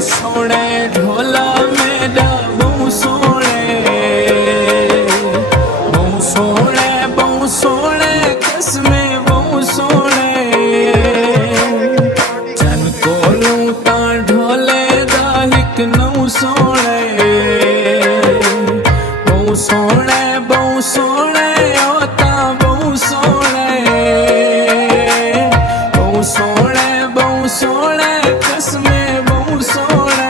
सोने ढोला मेरा बहु सोने कसमे बहु सोने जन कोलू ता ढोले दा हिक नौ सोने बहु सोने ओ ता बहु सोने कसमे बहु सोने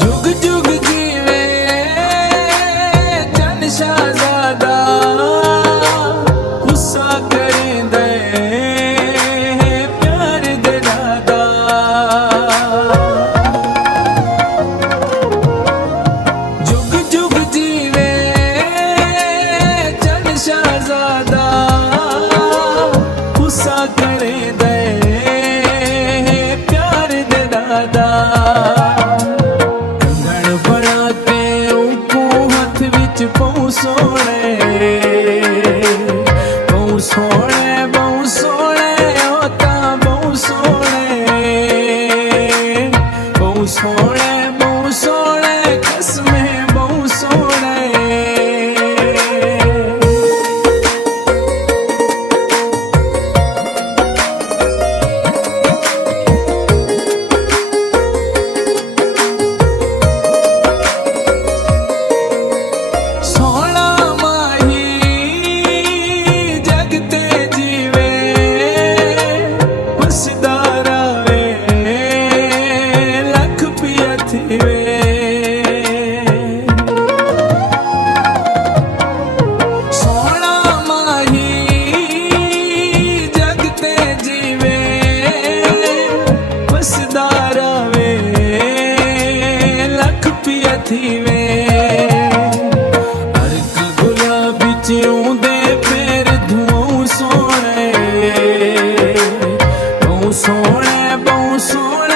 जुग जुग जीवे जन शहजादा गुस्सा करें दे प्यार दे दादा जुग जुग जीवे जन शहजादा गुस्सा करें दे प्यार दे दादा बहु सोने ओ ता बहु सोने कसमे बहु सोने सोना माही जगते जीवे बसदारा वे लख पिया थीवे अर्क गुलाबी चूंदे पैर धुआं सोने बहु सोने